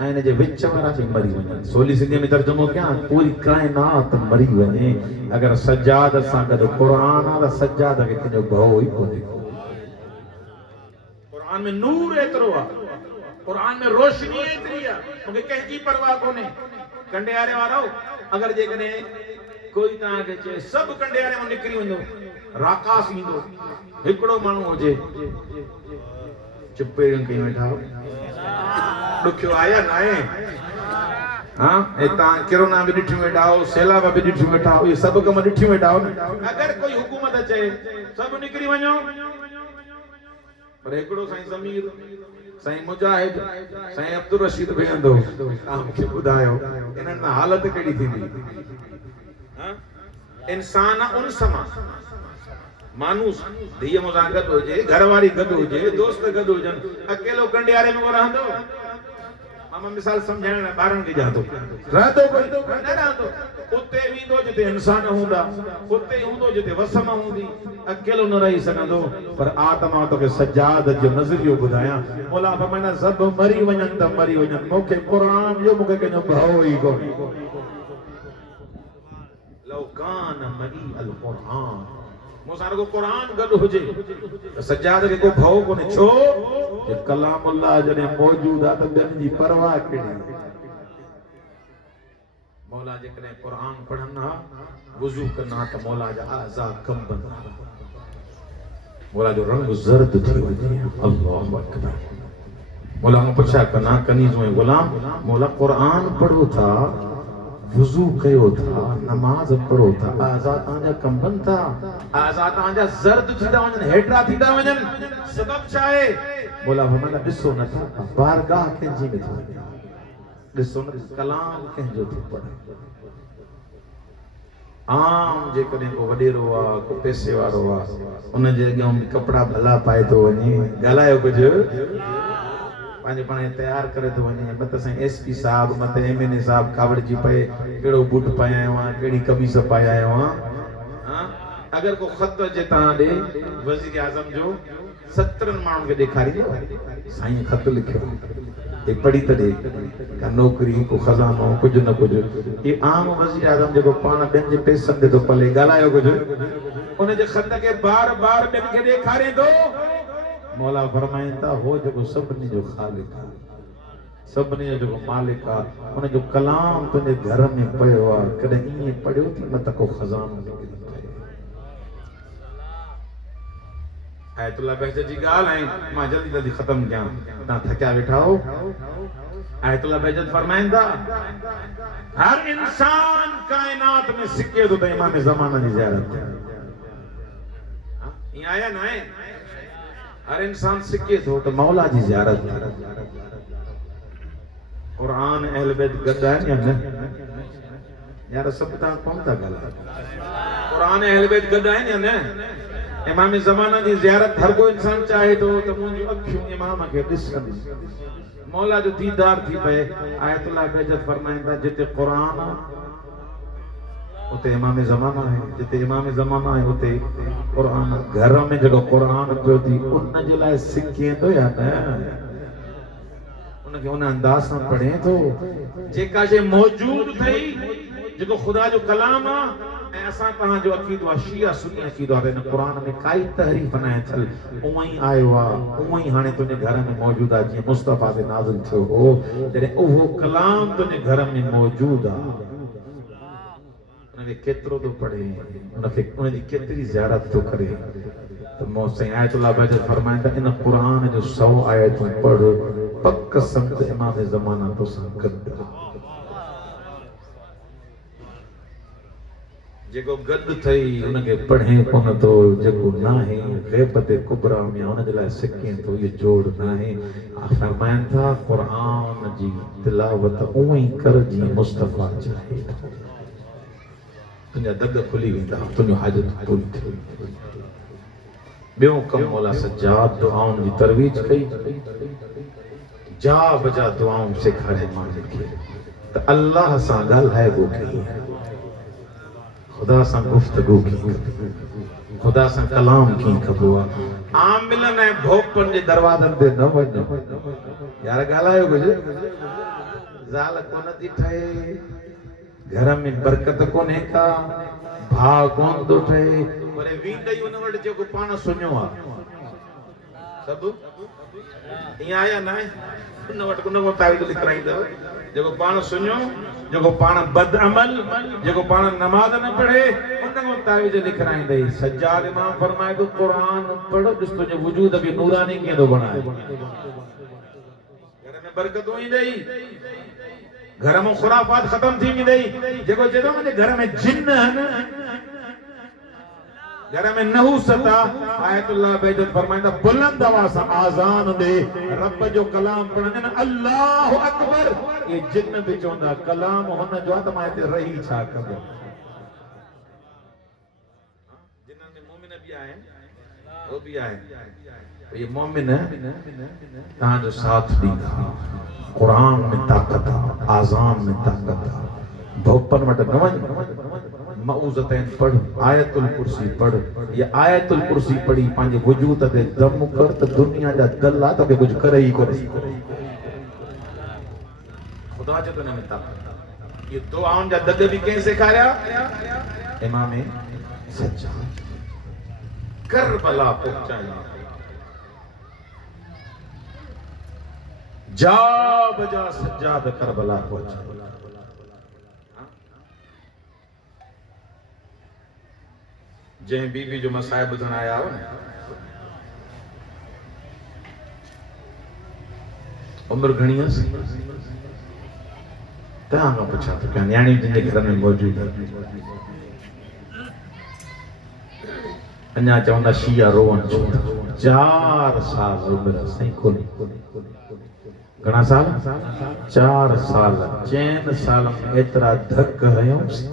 ऐं इन जे विच वारा भी मरी वञन सोली सिंधी में तर्जुमो कयां पूरी कायनात मरी वञे अगर सज्जाद सां गॾु कुरान आ सज्जाद खे किनो भउ ई कोन्हे कुरान में नूर एतिरो आहे कुरान में रोशनी एतिरी आहे मूंखे कंहिंजी परवाह कोन्हे कंडियारे वारो अगर जेकॾहिं कोई तव्हां खे चए सभु कंडियारे मां निकिरी वञो राकास ईंदो हिकिड़ो माण्हू हुजे चुप कई वेठा ॾुखियो आया न आहे हाँ ऐं तव्हां किरोना बि ॾिठियूं वेठा हो सैलाब बि ॾिठियूं वेठा हो इहे सभु कम ॾिठियूं वेठा हो न अगर कोई हुकूमत चए सभु निकिरी वञो पर हिकिड़ो साईं ज़मीर साईं मुजाहिद साईं अब्दुल रशीद वेहंदो तव्हां मूंखे ॿुधायो इन्हनि में हालत कहिड़ी थींदी इंसान उन समा मानूस धीअ मूंसां गॾु हुजे घरवारी गॾु हुजे दोस्त गॾु हुजनि अकेलो कंडियारे में रहंदो मां मिसाल समझाइण लाइ ॿारनि खे ॼाणो रहंदो कोई न रहंदो उते वेंदो जिते इंसान हूंदा उते हूंदो जिते वसम हूंदी अकेलो न रही सघंदो पर आत्मा तोखे सज्जाद जो नज़रियो ॿुधायां मौला फरमाईंदा सभु मरी वञनि त मरी वञनि मूंखे क़ुरान जो मूंखे कंहिंजो भउ ई कोन्हे लौ कान मई अल कुरान मूंसां रुगो कुरान गॾु हुजे त सज्जाद खे को भउ कोन्हे छो कि कलामुल्लाह जॾहिं मौजूद आहे त ॿियनि जी परवाह कहिड़ी मौला जेकॾहिं कुरान पढ़नि हा वुज़ू कनि हा त मौला जा आज़ा कंबनि हा मौला जो रंग ज़र्द थी वञे अल्लाहु अकबर मौला खां पुछा कना कनीज़ ऐं ग़ुलाम मौला कुरान पढ़ो था वुज़ू कयो था नमाज पढ़ो था आज़ा तव्हांजा कंबनि था आज़ा तव्हांजा ज़र्द थींदा वञनि हेठा थींदा वञनि सबबु छा आहे मौला फरमाईंदा ॾिसो नथा बारगाह कंहिंजी नथी वञे ॾिसो न कलाम कंहिंजो थो पढ़े आम जेकॾहिं को वॾेरो आहे को पैसे वारो आहे उन जे अॻियां कपिड़ा भला पाए थो वञे ॻाल्हायो कुझु पांजे पाणे तैयार करे थो वञे मत साईं एसपी साहब मत एमएनए साहब कावड़जी पए कहिड़ो बूट पाए आयो आहियां कहिड़ी कमीज़ पाए आयो आहियां अगर को ख़त अचे तव्हां ॾे वज़ीर आज़म जो 70 माण्हुनि खे ॾेखारींदो साईं ख़त लिखियो एक पढ़ी तॾे का नौकरी को खजानो कुछ न कुछ ये आम वज़ीर आज़म जो पाण ॿियनि जे पैसनि ते तो पले ॻाल्हायो कुछ उन जे ख़त के बार-बार ॿियनि खे ॾेखारे थो मौला फरमाइनि था हो जो सभिनी जो ख़ालिक आहे सभिनी जो मालिक आहे उन जो कलाम तुंहिंजे घर में पियो आहे कॾहिं ईअं पढ़ियो थी न त को खजानो निकिरी पए आयतुल्लाह बहजत जी ॻाल्हि आहे मां जल्दी जल्दी ख़त्म कयां तव्हां थकिया वेठा हो आयतुल्लाह बहजत फरमाइनि था हर इंसान कायनात में सिके तो इमाम ज़माना जी ज़ियारत ये आया ना है हर इंसान सिके तो मौला जी ज़ियारत कुरान अहल बैत गदा है या न यार सब ता कौन था गला कुरान अहल बैत गदा है या न इमाम ज़माना जी ज़ियारत हर कोई इंसान चाहे तो मुंहिंजी अखियूं इमाम खे ॾिसनि मौला जो दीदार थी पए आयतुल्लाह बहजत फरमाइंदा जिते कुरान उते इमाम ज़माना है जिते इमाम ज़माना है उते कुरान घर में जो कुरान पियो थी उन जे लाइ सिकेंदो या न उनखे उन अंदाज़ सां पढ़े थो जेका जे मौजूद थई जेको खुदा जो कलाम आहे ऐं असां तव्हां जो अक़ीदो आहे शिया सुन्नी अक़ीदो आहे इन कुरान में काई तहरीफ न आहे थियल उहो ई आयो आहे उहो ई हाणे तुंहिंजे घर में मौजूद आहे जीअं मुस्तफ़ा ते नाज़िल थियो हो जॾहिं उहो कलाम तुंहिंजे घर में मौजूद आहे उनखे केतिरो थो पढ़े उनखे उनजी केतिरी ज़ियारत थो करे त मो साईं आयतुल्लाह बहजत फरमाइंदा इन कुरान जो 100 आयतूं पढ़ पक सम्झ इमाम ज़माना तोसां गॾु जेको गॾु थई उनखे पढ़े कोन थो जेको नाहे ग़ैबत कुबरा में उन जे लाइ सिके थो इहो जोड़ नाहे फरमाइनि था क़ुरान जी तिलावत उहो ई कर जीअं मुस्तफ़ा चाहे तुंहिंजा दग खुली वेंदा तुंहिंजो हाजत पूरी थी ॿियो कमु मौला सज्जाद दुआउनि जी तरवीज कई जा बजा दुआऊं सेखारे माण्हुनि खे त अल्लाह सां ॻाल्हाइबो कई खुदा सां गुफ्तगू की खुदा सां कलाम की कबो आम मिलन है भोपन जे दरवाजन ते न वञो यार ॻाल्हायो कुझु ज़ाल कोन थी ठहे घर में बरकत कोन्हे का भाउ कोन थो ठहे पर वींदई उन वटि जेको पाण सुञो आहे सभु ईअं आया न उन वटि उन तारीख़ लिखाईंदव जेको पाण सुञो जेको पाण बदअमल जेको पाण नमाज न पढ़े उन तावीज़ लिखाईंदई सज्जाद इमाम फरमाए तो कुरान पढ़ो जिस तुझे वजूद खे नूरानी कीअं थो बणाए घर में बरकत ईंदई घर में खुराफात खत्म थी वेंदई जेको चए थो मुंहिंजे घर में जिन आहिनि घर में नहूसता आयतुल्लाह बहजत फरमाइंदा बुलंद आवाज़ सां आज़ान दे रब जो कलाम पढ़ंदे न अल्लाहु अकबर ये जिन भी चवंदा कलाम हुन जो आहे त मां हिते रही छा कंदो जिन्हनि में मोमिन भी आहिनि वो भी आहिनि ये मोमिन तव्हां जो साथ ॾींदा कुरान में ताक़त आहे आज़ान में ताक़त आहे भोपन वटि न वञ मऊज़तैन पढ़ आयतुल कुर्सी पढ़ ये आयतुल कुर्सी पढ़ी पंहिंजे वजूद ते दम कर त दुनिया जा दल्ला तोखे कुझु करे ई कोन्हे खुदा जो तो में ताक़त ये दुआउनि जा दग बि कंहिं सेखारिया इमाम सज्जाद करबला पहुचाया जा बजा सज्जाद करबला पहुचाया जंहिं बीबी जो मसाइब ॿुधण आया हो न उम्र घणी हुअसि तव्हां खां पुछां थो पिया न्याणी जिनजे घर में मौजूद अञा चवंदा शिया रोअनि छो 4 साल उम्र साईं कोन्हे घणा साल 4 साल 4 साल में एतिरा धक हयोसि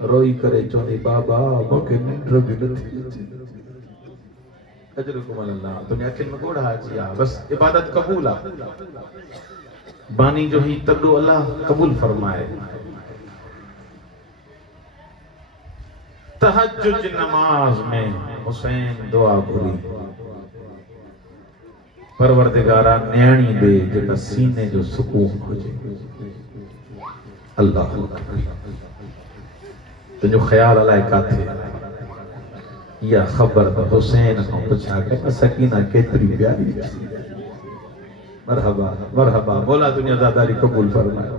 रोई करे चवंदी बाबा मूंखे निंड बि नथी अचे अजरुकुम अल्लाह तुंहिंजी अखियुनि में ॻोढ़ा अची विया बस इबादत क़बूल आहे बानी जो ही तगड़ो अल्लाह कबूल फरमाए तहज्जुद नमाज में हुसैन दुआ घुरी परवरदिगारा न्याणी दे जेका सीने जो सुकून हुजे। अल्लाह तुझो ख्याल अलाए काथे या खबर तो हुसैन को पुछा के सकीना केतरी प्यारी। मरहबा मरहबा मौला दुनिया दादारी कबूल फरमाए।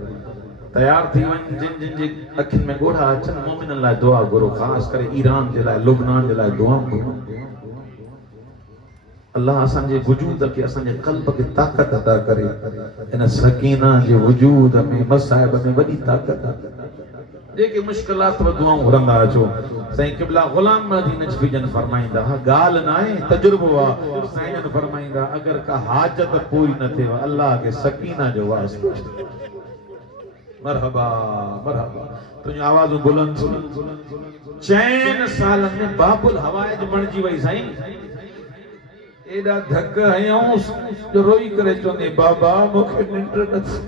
तैयार थी वन जिन जिन जी अखिन में गोढ़ा अचन मोमिनन लाइ दुआ गुरु, खास करे ईरान जे लाइ लुबनान जे लाइ दुआ गुरु। अल्लाह असांजे वजूद के असांजे क़ल्ब के ताकत अता करे। इन सकीना जे वजूद में मसाइब में वडी ताकत जेके मुश्किलात व दुआऊं रंदा अचो। साईं क़िबला गुलाम मदीन नजफी जन फरमाइंदा गाल ना है तजुर्बो आ। साईं जन फरमाइंदा अगर का हाजत पूरी न थे अल्लाह के सकीना जो वास्ते। मरहबा मरहबा तुझी आवाज बुलंद सुन। चैन साल में बाबुल हवाइज बणजी वई साईं। एडा धक हयूं जो रोई करे चोंदे बाबा मुखे निंड नथी।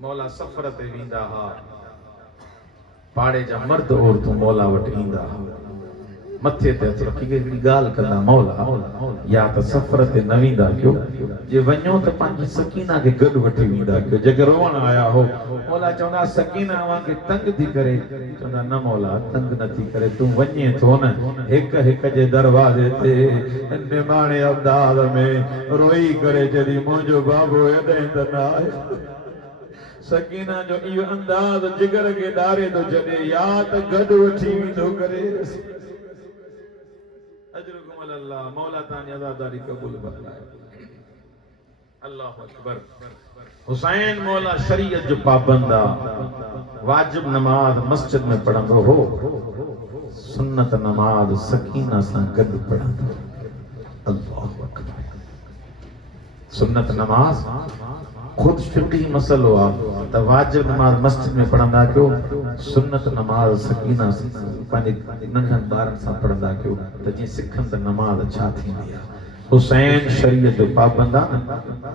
मौला सफर ते वींदा हा, पाड़े जा मर्द औरतूं मौला वटि ईंदा हा, मथे ते हथ रखी के हिकिड़ी ॻाल्हि कंदा मौला या त सफर ते न वेंदा कयो, जे वञो त पंहिंजी सकीना खे गॾु वठी वेंदा कयो। जेके रोअण आया हो मौला चवंदा सकीना वांगे तंग थी करे, चवंदा न मौला तंग न थी करे, तूं वञे थो न हिक हिक जे दरवाजे ते निमाणे अवदाद में रोई करे जॾहिं मुंहिंजो बाबो हेॾे त न आयो। सकीना जो इहो अंदाज़ जिगर के डारे तो जॾे या त गॾु वठी वेंदो करे। अजरुकुम अल्लाह मौला तानी अज़ादारी कबूल फरमाए। अल्लाहु अकबर। हुसैन मौला शरीयत जो पाबंदा, वाजिब नमाज मस्जिद में पढ़ंदो हो, सुन्नत नमाज सकीना सां गॾु पढ़ंदो। अल्लाहु अकबर। सुन्नत नमाज खुद फिक़ही मसलो आ त वाजिब नमाज मस्जिद में पढ़ंदा कयो, सुन्नत नमाज सकीना पंहिंजे नंढनि ॿारनि सां पढ़ंदा कयो त जीअं सिखनि त नमाज छा थींदी आहे। हुसैन शरीयत जो पाबंद आहे,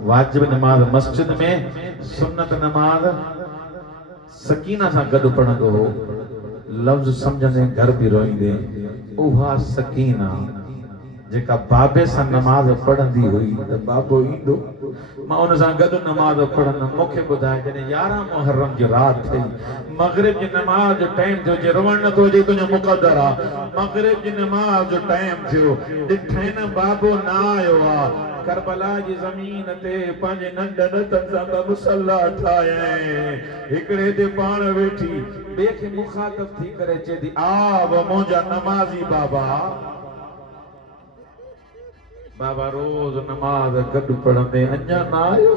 वाजिब नमाज मस्जिद में, सुन्नत नमाज सकीना सां गॾु पढ़ंदो हो। लफ़्ज़ सम्झंदे घर बि रोईंदे उहा सकीना जेका बाबे सां नमाज पढ़ंदी हुई त बाबो ईंदो, मां उन सां गॾु नमाज पढ़ंदुमि। मूंखे ॿुधाए जॾहिं 11 मुहर्रम जी राति थी, मग़रिब जी नमाज जो टाइम थियो, जे रोअण नथो अचे तुंहिंजो मुक़दर आहे, मग़रिब जी नमाज जो टाइम थियो, ॾिठे न बाबो न आयो आहे। करबला जी ज़मीन ते पंहिंजे नंढनि हथनि सां ॿ मुसला ठाहियईं, हिकिड़े ते पाण वेठी ॿिए खे मुखातब थी करे चए थी आ वो मुंहिंजा नमाज़ी बाबा। बाबा रोज नमाज गॾु पढ़ंदे अञा न आयो।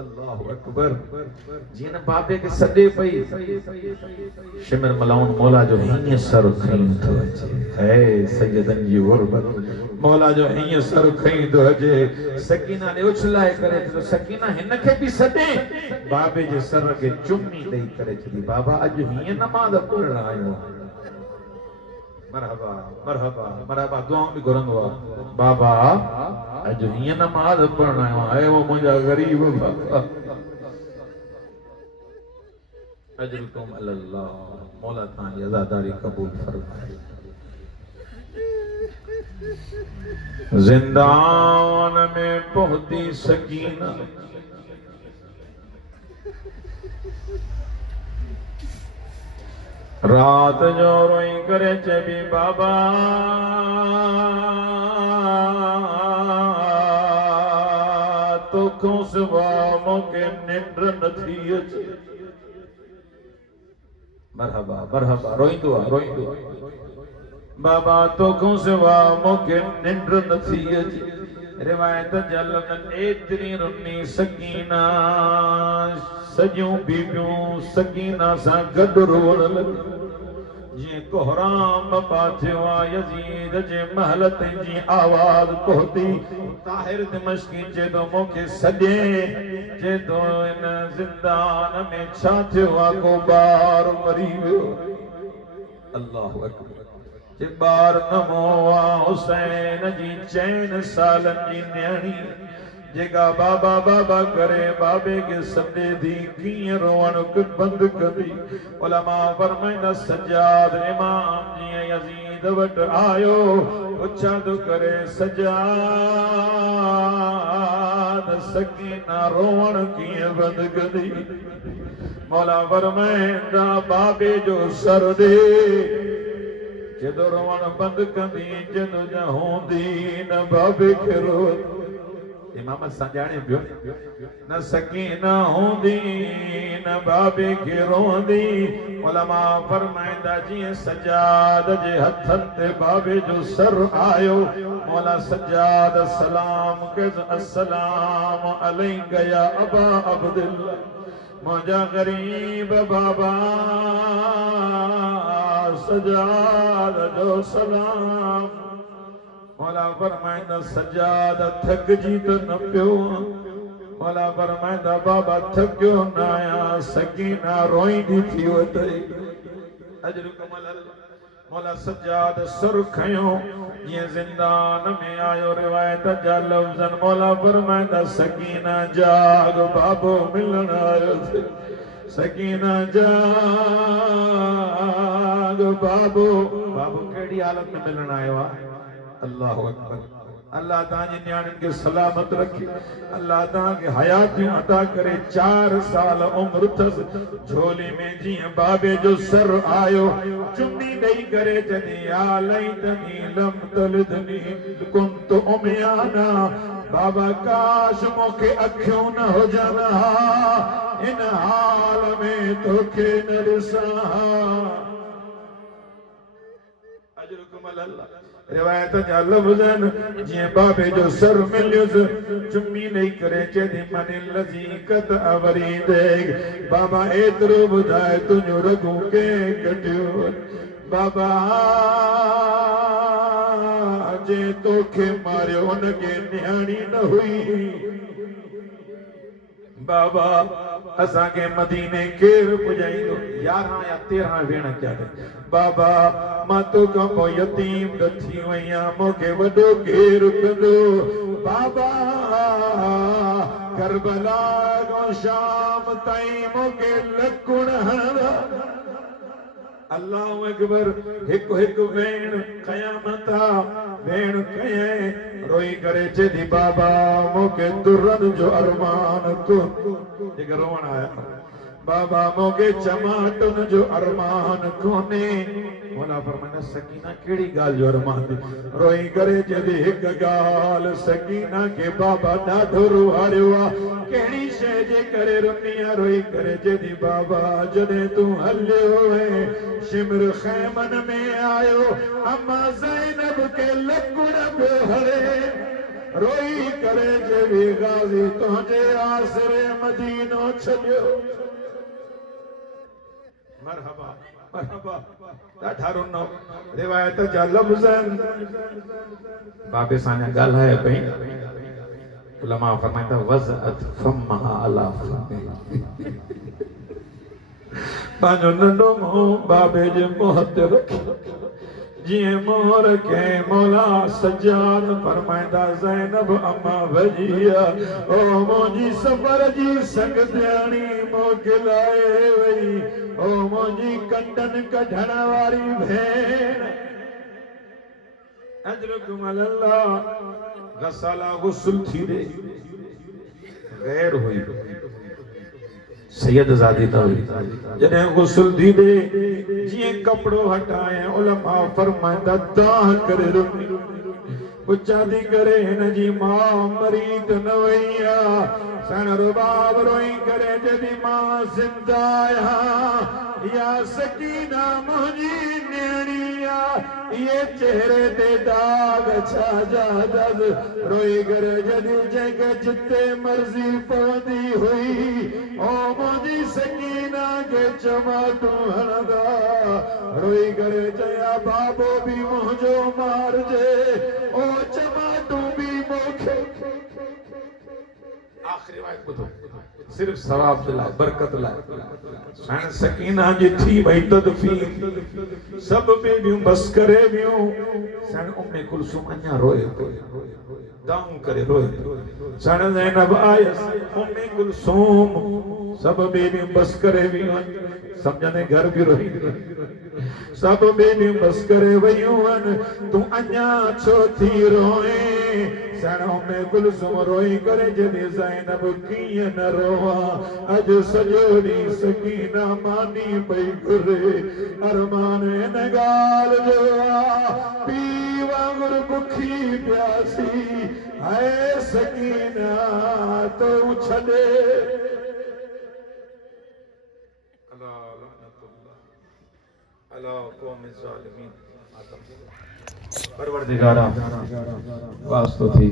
अल्लाहु अकबर। जीअं न बाबे खे सॾे पई, शिमर मलाउन मौला जो हीअं सर खईं थो अचे, है सैयदन जी गुरबत मौला जो हीअं सर खईं थो अचे। सकीना ने उछलाए करे त सकीना हिन खे बि सॾे, बाबे जे सर खे चुमी ॾेई करे चई बाबा अॼु हीअं नमाज पढ़ण आयो। मरहबा मरहबा मरहबा दुआऊं भी घुरंदो आहे। बाबा अॼु हीअं नमाज पढ़ण आयो आहे, वो मुंहिंजा ग़रीब बाबा। अजरुकुम अल्लाह मौला तानी अज़ादारी कबूल फरमाए। जिंदान में पहुंची सकीना, रात जो रोई करे चबी बाबा तोखों सिवा मूंखे निंड नथी अचे। मरहबा मरहबा रोईंदो आहे रोईंदो आहे। बाबा तोखों सिवा मूंखे निंड नथी अचे। रिवायत जलन एतरी रुनी सकीना, सॼियूं बीबियूं सकीना सां गॾु रोअण लॻियूं। जीअं कोहराम पाथियो आहे यज़ीद जे महल जी आवाज़ पहुती। ताहिर दिमश्की चए थो मूंखे सॾे, चए थो इन ज़िंदान में छा थियो आहे, को ॿार मरी वियो। अल्लाहु अकबर। जे ॿार नमो आहे हुसैन जी 4 सालनि जी न्याणी जेका बाबा बाबा करे बाबे के सदे दी कीअं रोवण बंद कदी उलमा फरमाइंदा सज्जाद इमाम जी यजीद वट आयो उछा तो करे सज्जाद सकीना रोवण कीअं बंद कदी मौला फरमाइंदा बाबे जो सर दे जदों रोवण बंद कंदी जदों जा होंदी न बाबे के रो इमाम संजाने पियो न सकीना होंदी न बाबे के रोंदी उलमा फरमाइंदा जी सज्जाद जे हथन ते बाबे जो सर आयो मौला सज्जाद सलाम के अस्सलाम अलैका या अबा अब्दुल्लाह मुझा गरीब बाबा सज्जाद जो सलाम मौला फरमाइंदा सज्जाद थक जी तो न पियो मौला फरमाइंदा बाबा थकियो न आया सकीना रोईंदी थी वतई अजर कमल मौला सज्जाद सुर खयो ये जिंदान में आयो रिवायत जा लफ्ज़न मौला फरमाइंदा सकीना जाग बाबो मिलन आयो सकीना जाग बाबो बाबो केड़ी हालत में मिलन आयो अल्लाह अकबर अल्लाह ताजी न्याणन के सलामत रखे अल्लाह ता के हयाती अता करे 4 साल उम्र थस झोली में जी बाबे जो सर आयो चुम्मी दई करे जनी आलई तनी लम तलदनी कुंत उमयाना बाबा काश मोके अखियों न हो जाना इन हाल में तोखे न ॾिसां अजरुकुम अल्लाह रिवायत जा लफ्ज़न जे बाबे जो सर मिलियुस चुम्मी नहीं करे चेदी मन लजी कत अवरी दे बाबा एतरो बुधाए तुझो रगू के कटियो बाबा जे तोखे मारियो उनके न्याणी न हुई बाबा असा के मदीने केर पुजाइंदो 11 या 13 भेण क्या बाबा मां तो कमो यतीम दथी वया मोके वडो केर कंदो बाबा करबला गो शाम ताई मोके लकुण हणदा अल्लाह अकबर हिक हिक भेण कयामता भेण कये रोई करे चेदी बाबा मोके तुरन जो अरमान को एक रोवण आया बाबा मोके चमाटन जो अरमान कोने मौला फरमाना सकीना केड़ी गाल जो अरमान दे रोई करे जदी एक गाल सकीना के बाबा ॾाढो रुहाड़ियो केड़ी शे जे करे रुनिया रोई करे जदी बाबा जदे तू हलियो है शिमर खैमन में आयो अम्मा ज़ैनब के लकुण पे हरे रोई करे जदी गाजी तुझे आसरे मदीनो छडियो मरहबा मरहबा ॾाढो न रिवायत जा लफ्ज़न बाबे साने ॻाल्हाए पई उलमा फरमाइंदा वज़अत फम्मा अला फमे पांजो नंढो मुंहुं बाबे जे मुंह ते रखी जिए मोहर के मौला सज्जाद फरमाइंदा ज़ैनब अम्मा भजिया ओ मोजी सफर जी संग ध्यानी मोकिलाए वई ओ मोजी कंडन कढण वारी भेण अजरकुम अल्लाह गसाला गुस्ल थी रे गैर हुई सैयद ज़ादी न हुई जॾहिं गुस्ल थी रे जिए कपड़ो हटाए उलमा फरमाइंदा दाह करे रुनी पुछा थी करे हिन जी मां मरी त न वई सन रुबाब रोई करे जॾहिं मां ज़िंदा आहियां या सकीना मुंहिंजी न्याणी ये चेहरे ते दाग छा जा दद रोई करे जॾहिं जंहिंखे जिते मर्ज़ी पवंदी हुई ओ मुंहिंजी सकीना के चमाटू हणंदा रोई करे चया बाबो भी मुंहिंजो मारजे ओ चमाटू भी मोखे आखिरी वायत ॿुधो सिर्फ सवाब लाइ बरकत लाइ साण सकीना जी थी भई तदफीन सब बेबियूं बस करे बियूं साण उम्मे कुलसुम अञा रोए दाऊं करे रोए सण ज़ैनब आयस उम्मे कुलसूम सब बेबियूं बस करे वियूं समझने घर भी रोई सब बेबियूं बस करे वयूं तू अञा छो थी रोए सण उम्मे कुलसूम रोई करे जॾहिं ज़ैनब कीअं न रोवा अॼु सॼो ॾींहुं सकीना मानी पई घुरे अरमान इन ॻाल्हि जो पी वांगुरु बुखी प्यासी हाय सकीना तो छॾे अला कौम ज़ालिमीन परवरदिगारा वास्तो थी